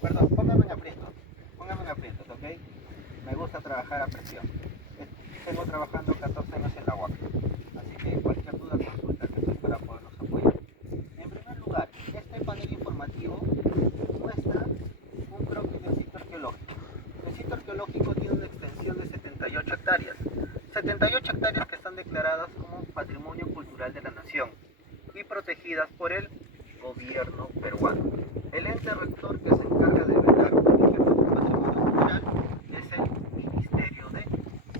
Perdón, pónganme en aprietos, ¿ok? Me gusta trabajar a presión. Tengo trabajando 14 años en la UAC, así que cualquier duda, consulta, que estoy para poderlos apoyar. En primer lugar, este panel informativo muestra un croquis del sitio arqueológico. El sitio arqueológico tiene una extensión de 78 hectáreas. 78 hectáreas que están declaradas como Patrimonio Cultural de la Nación y protegidas por el gobierno peruano. El ente rector que se encarga de velar por el patrimonio cultural es el Ministerio de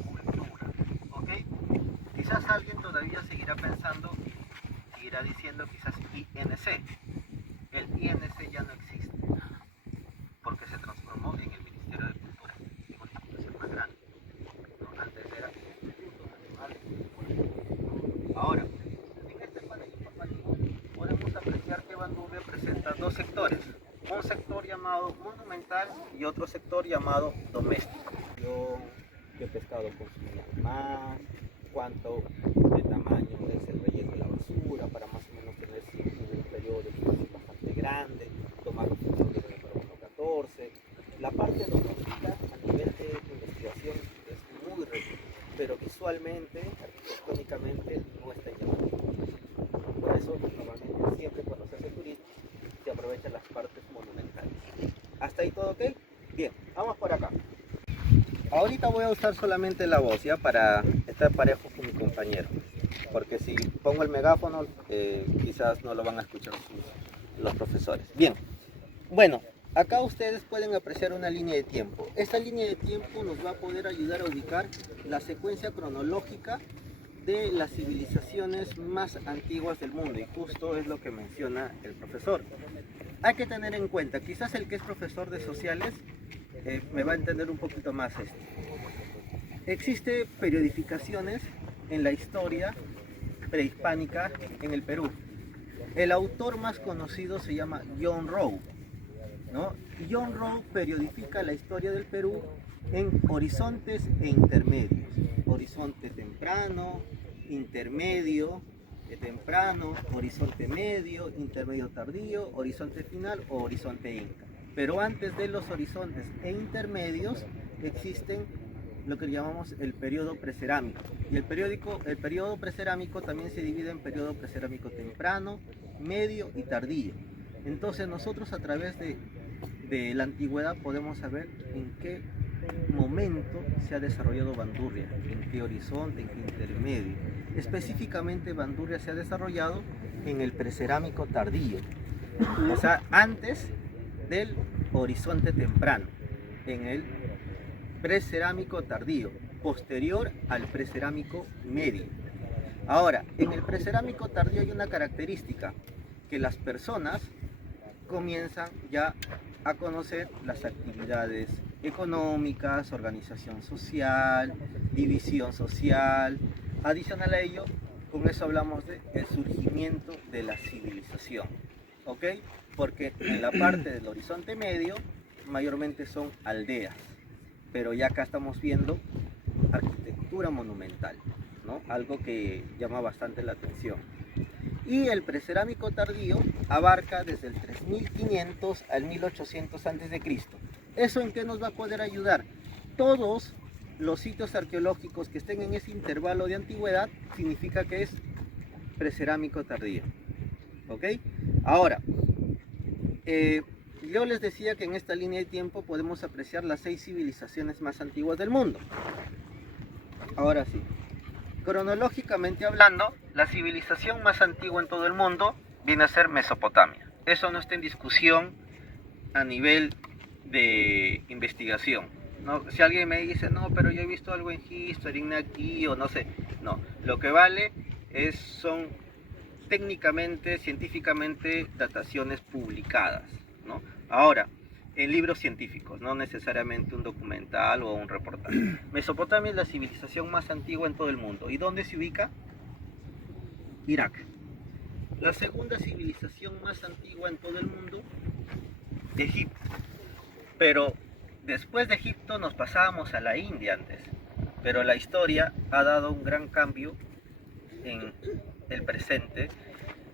Cultura. ¿Ok? Quizás alguien todavía seguirá pensando, seguirá diciendo quizás INC. El INC ya no existe porque se transformó en el Ministerio de Cultura, en una institución más grande. ¿No? Antes era Instituto Nacional de Cultura. Ahora, en este panel informativo podemos apreciar que Bandurria presenta dos sectores, un sector llamado monumental y otro sector llamado doméstico. ¿Qué pescado consumimos más? ¿Cuánto de tamaño es el relleno de la basura? Para más o menos tener un periodo de explotación bastante grande, tomar un control de carbono 14. La parte doméstica a nivel de investigación es muy rica, pero visualmente, arquitectónicamente no está llamativo. Por eso, normalmente, siempre cuando se hace turismo, se aprovechan las partes monumentales. ¿Hasta ahí todo ok? Bien, vamos por acá. Ahorita voy a usar solamente la voz, ¿ya? Para estar parejo con mi compañero. Porque si pongo el megáfono, quizás no lo van a escuchar los profesores. Bien, bueno, acá ustedes pueden apreciar una línea de tiempo. Esta línea de tiempo nos va a poder ayudar a ubicar la secuencia cronológica de las civilizaciones más antiguas del mundo, y justo es lo que menciona el profesor. Hay que tener en cuenta, quizás el que es profesor de sociales me va a entender un poquito más esto. Existe periodificaciones en la historia prehispánica en el Perú. El autor más conocido se llama John Rowe, ¿no? John Rowe periodifica la historia del Perú en horizontes e intermedios. Horizonte temprano, intermedio, temprano, horizonte medio, intermedio tardío, horizonte final o horizonte inca. Pero antes de los horizontes e intermedios existen lo que llamamos el periodo precerámico. Y el periodo precerámico también se divide en periodo precerámico temprano, medio y tardío. Entonces nosotros a través de la antigüedad podemos saber en qué momento se ha desarrollado Bandurria, en qué horizonte, en qué intermedio. Específicamente Bandurria se ha desarrollado en el precerámico tardío, o sea, antes del horizonte temprano, en el precerámico tardío, posterior al precerámico medio. Ahora, en el precerámico tardío hay una característica, que las personas comienzan ya a conocer las actividades económicas, organización social, división social. Adicional a ello, con eso hablamos de el surgimiento de la civilización, ¿ok? Porque en la parte del Horizonte Medio mayormente son aldeas, pero ya acá estamos viendo arquitectura monumental, ¿no? Algo que llama bastante la atención. Y el precerámico tardío abarca desde el 3500 al 1800 a.C. ¿Eso en qué nos va a poder ayudar? Todos los sitios arqueológicos que estén en ese intervalo de antigüedad significa que es precerámico tardío. ¿Ok? Ahora, yo les decía que en esta línea de tiempo podemos apreciar las 6 civilizaciones más antiguas del mundo. Ahora sí. Cronológicamente hablando, la civilización más antigua en todo el mundo viene a ser Mesopotamia. Eso no está en discusión a nivel de investigación, ¿no? Si alguien me dice, no, pero yo he visto algo en History, aquí, o no sé, no. Lo que vale son técnicamente, científicamente, dataciones publicadas, ¿no? Ahora, en libros científicos, no necesariamente un documental o un reportaje. Mesopotamia es la civilización más antigua en todo el mundo. ¿Y dónde se ubica? Irak. La segunda civilización más antigua en todo el mundo, Egipto. Pero después de Egipto nos pasábamos a la India antes. Pero la historia ha dado un gran cambio en el presente,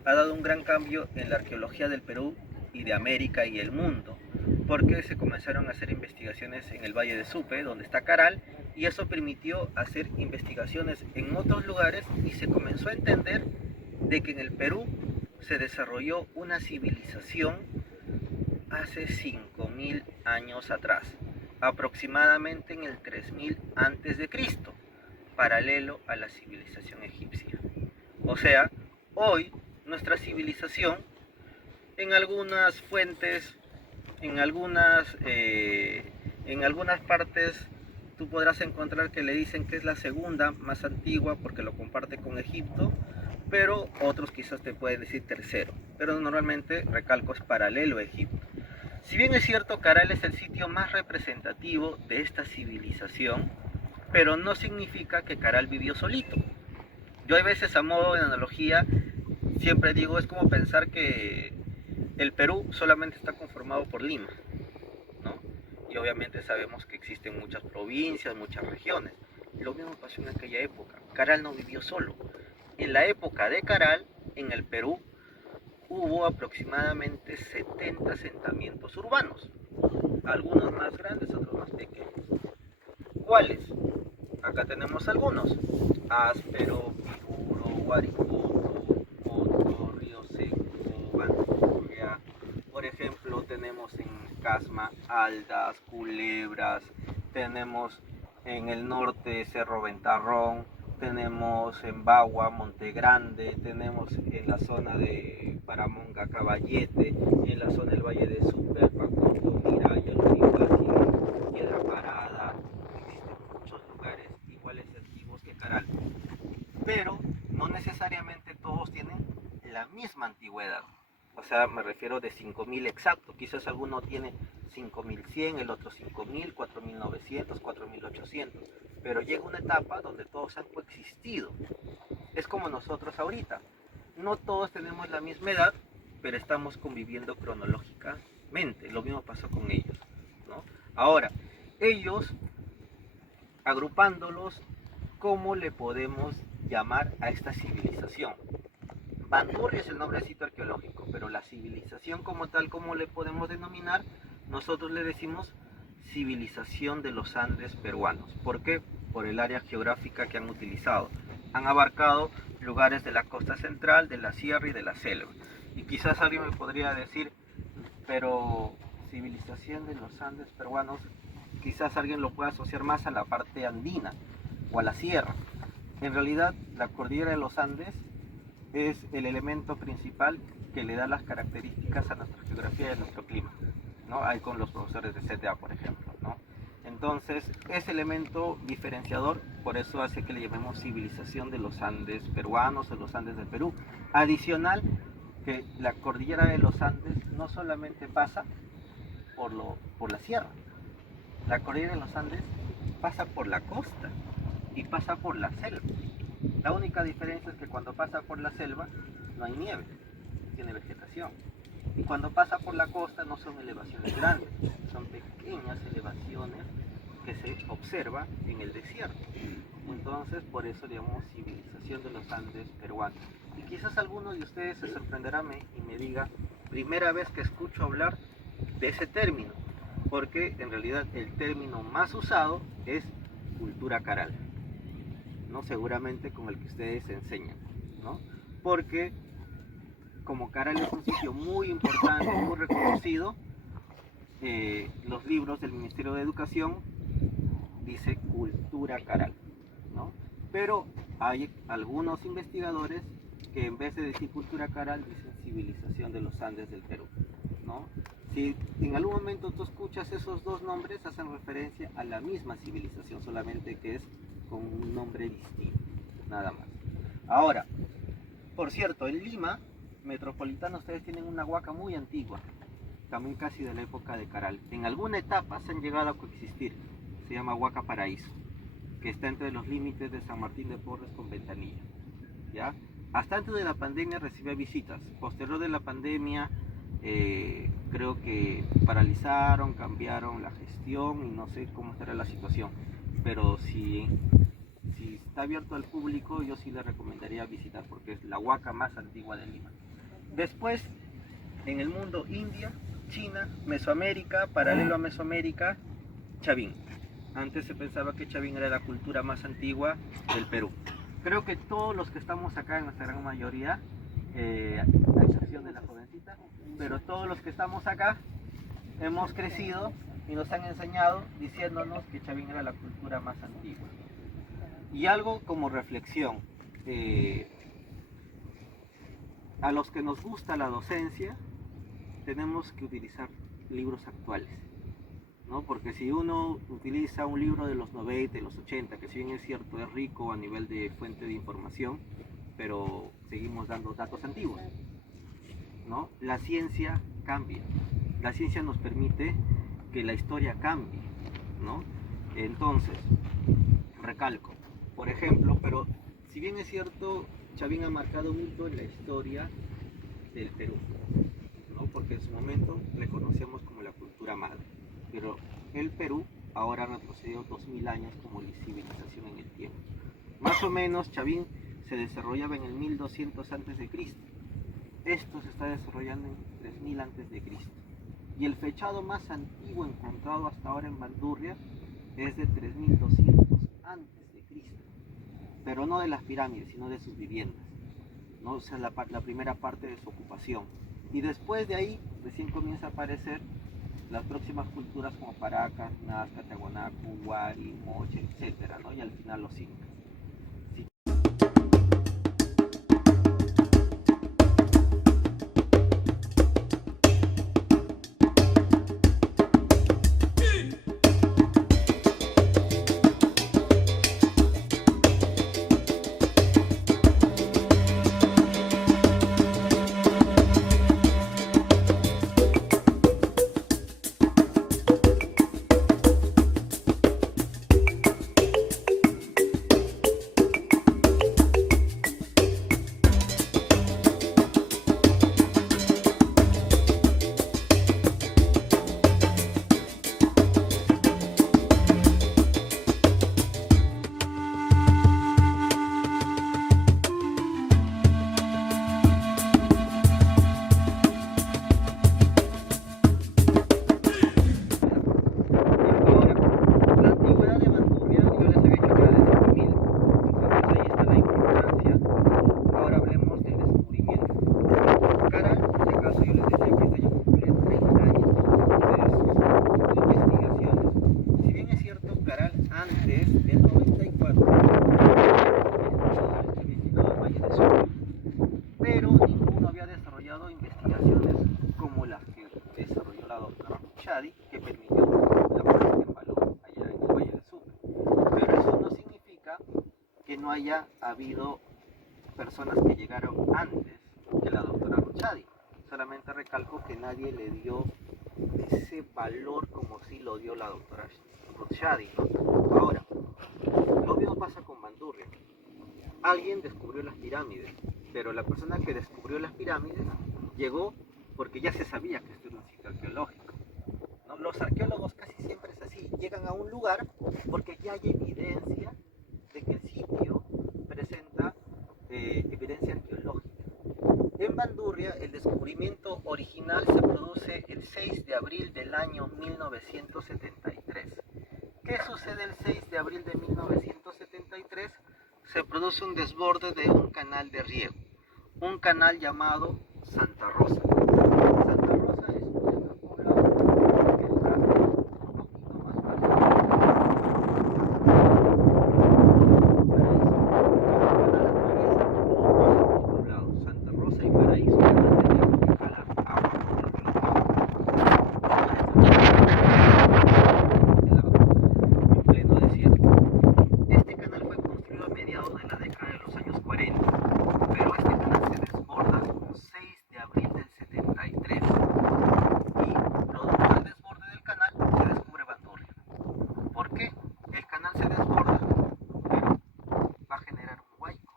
ha dado un gran cambio en la arqueología del Perú y de América y el mundo, porque se comenzaron a hacer investigaciones en el Valle de Supe, donde está Caral, y eso permitió hacer investigaciones en otros lugares y se comenzó a entender de que en el Perú se desarrolló una civilización hace 5000 años atrás, aproximadamente en el 3000 a.C., paralelo a la civilización egipcia. O sea, hoy nuestra civilización, en algunas fuentes, en algunas partes, tú podrás encontrar que le dicen que es la segunda más antigua porque lo comparte con Egipto, pero otros quizás te pueden decir tercero, pero normalmente, recalco, es paralelo a Egipto. Si bien es cierto, Caral es el sitio más representativo de esta civilización, pero no significa que Caral vivió solito. Yo a veces, a modo de analogía, siempre digo, es como pensar que el Perú solamente está conformado por Lima, ¿no? Y obviamente sabemos que existen muchas provincias, muchas regiones. Lo mismo pasó en aquella época. Caral no vivió solo. En la época de Caral, en el Perú, hubo aproximadamente 70 asentamientos urbanos. Algunos más grandes, otros más pequeños. ¿Cuáles? Acá tenemos algunos: Áspero, Picuro, Guaricoto, Otro, Río Seco, Bandurria. Por ejemplo, tenemos en Casma Aldas, Culebras, tenemos en el norte Cerro Ventarrón, tenemos en Bagua, Monte Grande, tenemos en la zona de Paramonga, Caballete, en la zona del Valle de Supe, Pacoto, Miraya, Luripachi, Piedra Parada. Existen muchos lugares iguales de antiguos que Caral, pero no necesariamente todos tienen la misma antigüedad. O sea, me refiero de 5000 exacto. Quizás alguno tiene 5100, el otro 5000, 4900, 4800. Pero llega una etapa donde todos han coexistido. Es como nosotros ahorita. No todos tenemos la misma edad, pero estamos conviviendo cronológicamente. Lo mismo pasó con ellos, ¿no? Ahora, ellos, agrupándolos, ¿cómo le podemos llamar a esta civilización? Bandurria es el nombre del sitio arqueológico, pero la civilización como tal, ¿cómo le podemos denominar? Nosotros le decimos civilización de los Andes peruanos. ¿Por qué? Por el área geográfica que han utilizado. Han abarcado lugares de la costa central, de la sierra y de la selva. Y quizás alguien me podría decir, pero civilización de los Andes peruanos, quizás alguien lo pueda asociar más a la parte andina o a la sierra. En realidad, la cordillera de los Andes es el elemento principal que le da las características a nuestra geografía y a nuestro clima, ¿no? Hay con los profesores de CTA, por ejemplo, ¿no? Entonces, ese elemento diferenciador, por eso hace que le llamemos civilización de los Andes peruanos o los Andes del Perú. Adicional, que la cordillera de los Andes no solamente pasa por la sierra. La cordillera de los Andes pasa por la costa y pasa por la selva. La única diferencia es que cuando pasa por la selva no hay nieve, tiene vegetación. Y cuando pasa por la costa no son elevaciones grandes, son pequeñas elevaciones que se observa en el desierto. Entonces, por eso le llamamos civilización de los Andes peruanos. Y quizás alguno de ustedes se sorprenderá y me diga, primera vez que escucho hablar de ese término, porque en realidad el término más usado es cultura caral, ¿no? Seguramente con el que ustedes enseñan, ¿no? Porque como Caral es un sitio muy importante, muy reconocido, los libros del Ministerio de Educación dice cultura caral, ¿no? Pero hay algunos investigadores que en vez de decir cultura caral dicen civilización de los Andes del Perú, ¿no? Si en algún momento tú escuchas esos dos nombres, hacen referencia a la misma civilización, solamente que es con un nombre distinto, nada más. Ahora, por cierto, en Lima metropolitana ustedes tienen una huaca muy antigua, también casi de la época de Caral. En alguna etapa se han llegado a coexistir, se llama Huaca Paraíso, que está entre los límites de San Martín de Porres con Ventanilla, ¿ya? Hasta antes de la pandemia recibía visitas, posterior de la pandemia creo que paralizaron, cambiaron la gestión y no sé cómo estará la situación, pero si está abierto al público yo sí le recomendaría visitar porque es la huaca más antigua de Lima. Después, en el mundo, India, China, Mesoamérica, paralelo a Mesoamérica, Chavín. Antes se pensaba que Chavín era la cultura más antigua del Perú. Creo que todos los que estamos acá, en nuestra gran mayoría, a excepción de la jovencita, pero todos los que estamos acá hemos crecido y nos han enseñado diciéndonos que Chavín era la cultura más antigua. Y algo como reflexión, a los que nos gusta la docencia, tenemos que utilizar libros actuales, ¿no? Porque si uno utiliza un libro de los 90, de los 80, que si bien es cierto es rico a nivel de fuente de información, pero seguimos dando datos antiguos, ¿no? La ciencia cambia, la ciencia nos permite que la historia cambie, ¿no? Entonces, recalco, por ejemplo, pero si bien es cierto, Chavín ha marcado un hito en la historia del Perú, ¿no? Porque en su momento le conocíamos como la cultura madre, pero el Perú ahora ha retrocedido 2000 años como civilización en el tiempo. Más o menos Chavín se desarrollaba en el 1200 a.C. Esto se está desarrollando en 3000 a.C. Y el fechado más antiguo encontrado hasta ahora en Bandurria es de 3200 a.C., pero no de las pirámides, sino de sus viviendas, ¿no? O sea, la primera parte de su ocupación. Y después de ahí recién comienza a aparecer las próximas culturas como Paracas, Nazca, Tiahuanaco, Huari, Moche, etcétera, ¿no? Y al final los incas. Que permitió la puesta en valor allá en el Valle del Sucre. Pero eso no significa que no haya habido personas que llegaron antes que la doctora Rochadi. Solamente recalco que nadie le dio ese valor como sí lo dio la doctora Rudshadi, ¿no? Ahora, lo mismo pasa con Bandurria. Alguien descubrió las pirámides, pero la persona que descubrió las pirámides llegó porque ya se sabía que esto era un sitio arqueológico, ¿no? Los arqueólogos casi siempre es así, llegan a un lugar porque ya hay evidencia de que el sitio presenta evidencia arqueológica. En Bandurria el descubrimiento original se produce el 6 de abril del año 1973. ¿Qué sucede el 6 de abril de 1973? Se produce un desborde de un canal de riego, un canal llamado Santa Rosa. Santa Rosa es un poblado que está un poquito más fácil. Santa Rosa y Paraíso, canal de riego que jala agua en pleno desierto. Este canal fue construido a mediados de la década de los años 40, pero este canal se desborda un 6 de abril del 73 y producto del desborde del canal se descubre Bandurria. ¿Por qué? El canal se desborda, pero va a generar un huaico,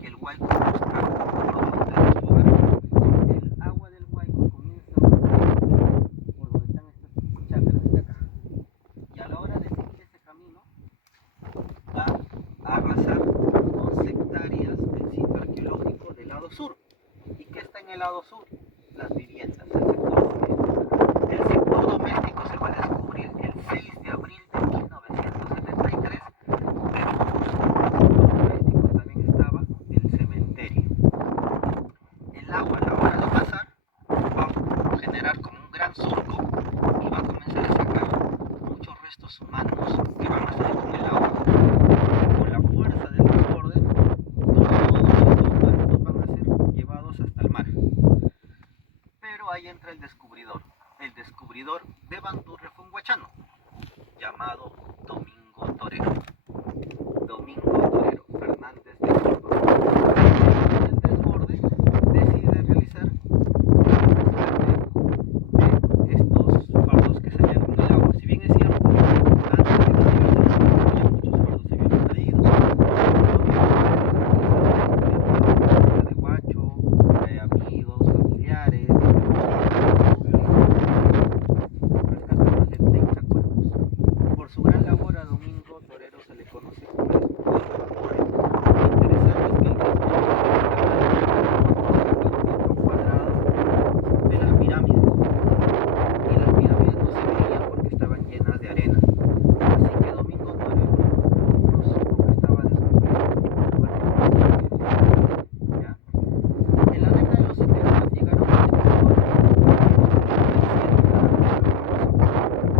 que el huaico busca por donde desfogar. El agua del huaico comienza a buscar por donde están estas chacras de acá. Y a la hora de seguir ese camino, va a arrasar 11 hectáreas del sitio arqueológico del lado sur. ¿Y qué está en el lado sur? Las viviendas, el sector doméstico. El sector doméstico se va a descubrir el 6 de abril de 1973, pero justo en el sector doméstico también estaba el cementerio. El agua a la hora de pasar va a generar como un gran surco y va a comenzar a sacar muchos restos humanos que van a salir con el agua. Con la fuerza del desborde, todos estos cuerpos van a ser llevados hasta el mar. Pero ahí entra el descubridor. El descubridor de Bandurria fue un huachano llamado Domingo Torero. Domingo Torero Fernández de Córdoba. En el desborde decide realizar un rescate de estos fardos que salían con el agua. Si bien es cierto, antes de que ya muchos fardos se vieron perdidos. De guacho, de amigos, familiares, rescató más de 30 cuerpos. Por su gran labor a Domingo Torero se le conoce como el Bandurria. Lo interesante es que el metro cuadrado de las pirámides. Y las pirámides no se veían porque estaban llenas de arena. Así que Domingo Torero no supo que estaba descubriendo un cuerpo. ¿Ya? En la década de los 70 llegaron a este lugar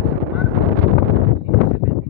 San Marcos y en el 79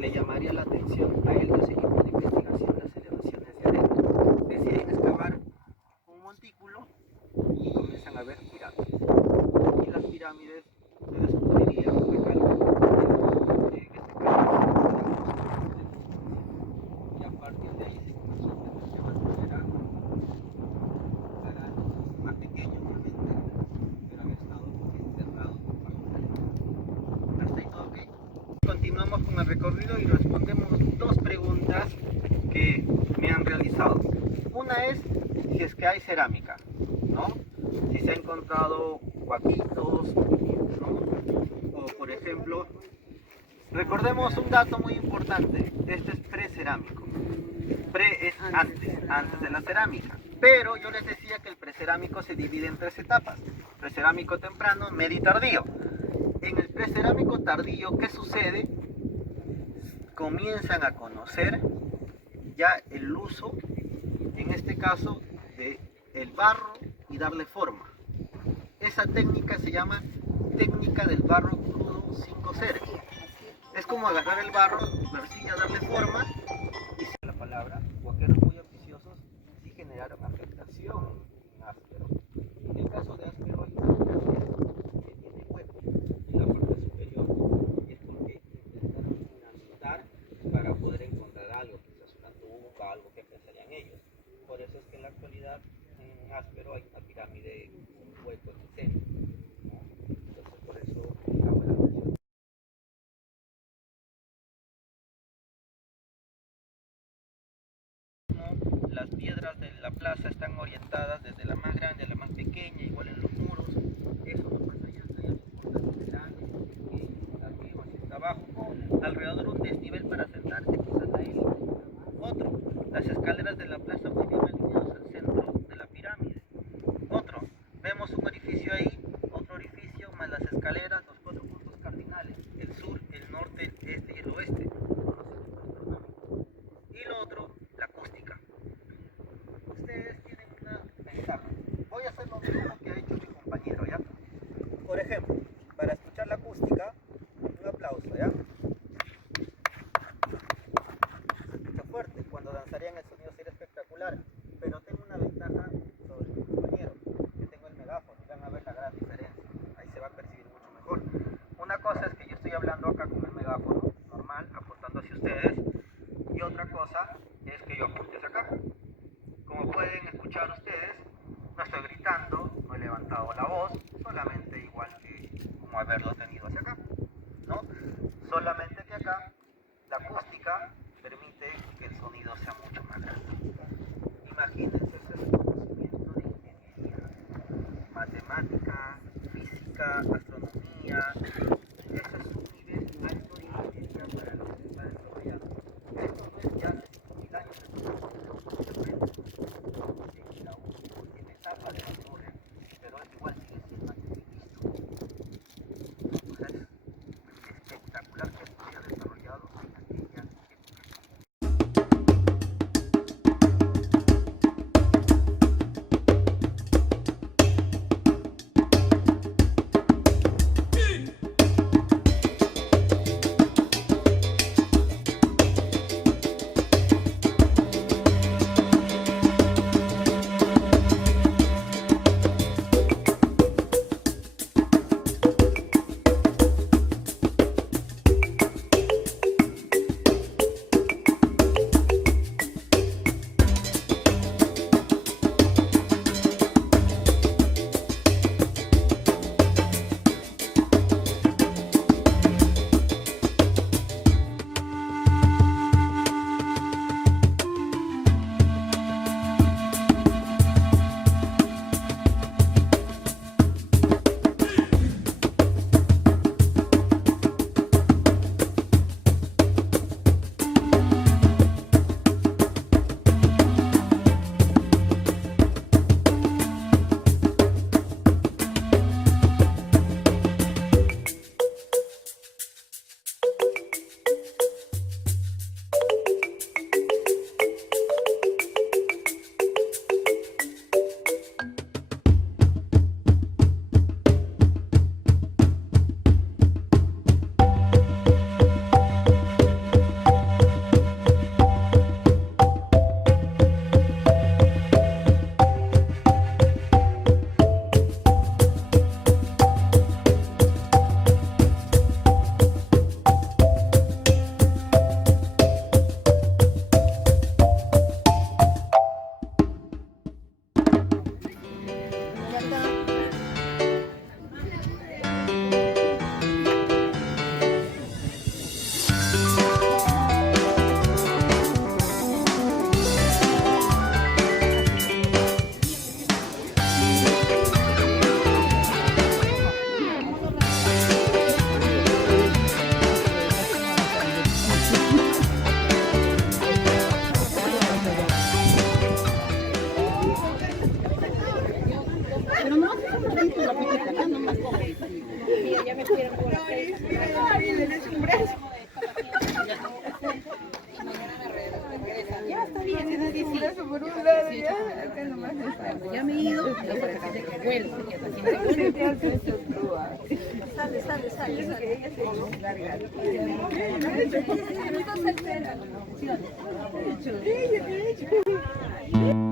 le llamaría la atención a él los equipos de investigación las elevaciones de adentro. Deciden excavar un montículo y comienzan a ver pirámides. Y las pirámides se descubrirían, en este caso, y a partir de ahí se comenzó a entender que Bandurria era más pequeño, pero había estado enterrado bajo tierra. ¿Hasta ahí todo ok? Continuamos con el recorrido y respondemos dos preguntas que me han realizado. Una es si es que hay cerámica, ¿no? Si se ha encontrado guapitos, ¿no? O por ejemplo, recordemos un dato muy importante, este es precerámico. Pre es antes de la cerámica. Pero yo les decía que el precerámico se divide en 3 etapas: precerámico temprano, medio y tardío. En el precerámico tardío, ¿qué sucede? Comienzan a conocer ya el uso, en este caso, de el barro y darle forma. Esa técnica se llama técnica del barro crudo 5-0. Es como agarrar el barro, la arcilla, darle forma y si la palabra, huaqueros muy ambiciosos sí generaron afectación en áspero. En el caso de áspero hay que tiene hueco en la parte superior y es porque intentaron asustar para poder encontrar algo, quizás una tumba, algo que pensarían ellos. Por eso es que en la actualidad en áspero hay una pirámide con un hueco en el centro, ¿no? Entonces por eso hago la mención. Las piedras de la plaza están orientadas desde la más grande a la más pequeña, igual en los muros. Eso no pasa allá, allá no importa si es grande, si es pequeño, si está arriba, si está abajo. Alrededor un desnivel para sentarse, quizás la élite. Otro, las escaleras de la plaza muy bien alineadas al centro de la pirámide. Otro, vemos un orificio ahí, otro orificio, más las escaleras, los 4 puntos cardinales, el sur, el norte, el este y el oeste. Y lo otro, la acústica. Ustedes tienen una ventaja. Voy a hacer lo mismo que ha hecho mi compañero, ¿ya? Por ejemplo, para escuchar la acústica, un aplauso, ¿ya? Se escucha fuerte, cuando danzarían el sonido sería espectacular, pero tengo una ventaja sobre mi compañero, que tengo el megáfono, y van a ver la gran diferencia, ahí se va a percibir mucho mejor. Una cosa es que yo estoy hablando acá con el megáfono, normal, apuntando hacia ustedes, y otra cosa es que yo apunte hacia acá. Como pueden escuchar ustedes, no estoy gritando, no he levantado la voz, solamente igual que como haberlo tenido hacia acá, ¿no? Solamente que acá la acústica permite que el sonido sea mucho más grande. Imagínense, ese es el conocimiento de ingeniería, matemática, física, astronomía. Ese es un nivel alto de ingeniería para lo que se está desarrollando. Esto no es ya hace 5.000 años, en la última etapa de la torre, pero es igual sigue siendo anticristo. O sea, es espectacular que esto se ha desarrollado en aquella época. Doris, mira, es un brazo. Ya está bien, es así, un brazo por un lado, ya, acá nomás está. Ya me he ido, lo que pasa es que vuelvo, que está haciendo sale, sale, sale. Eso que ella se larga. ¿Qué?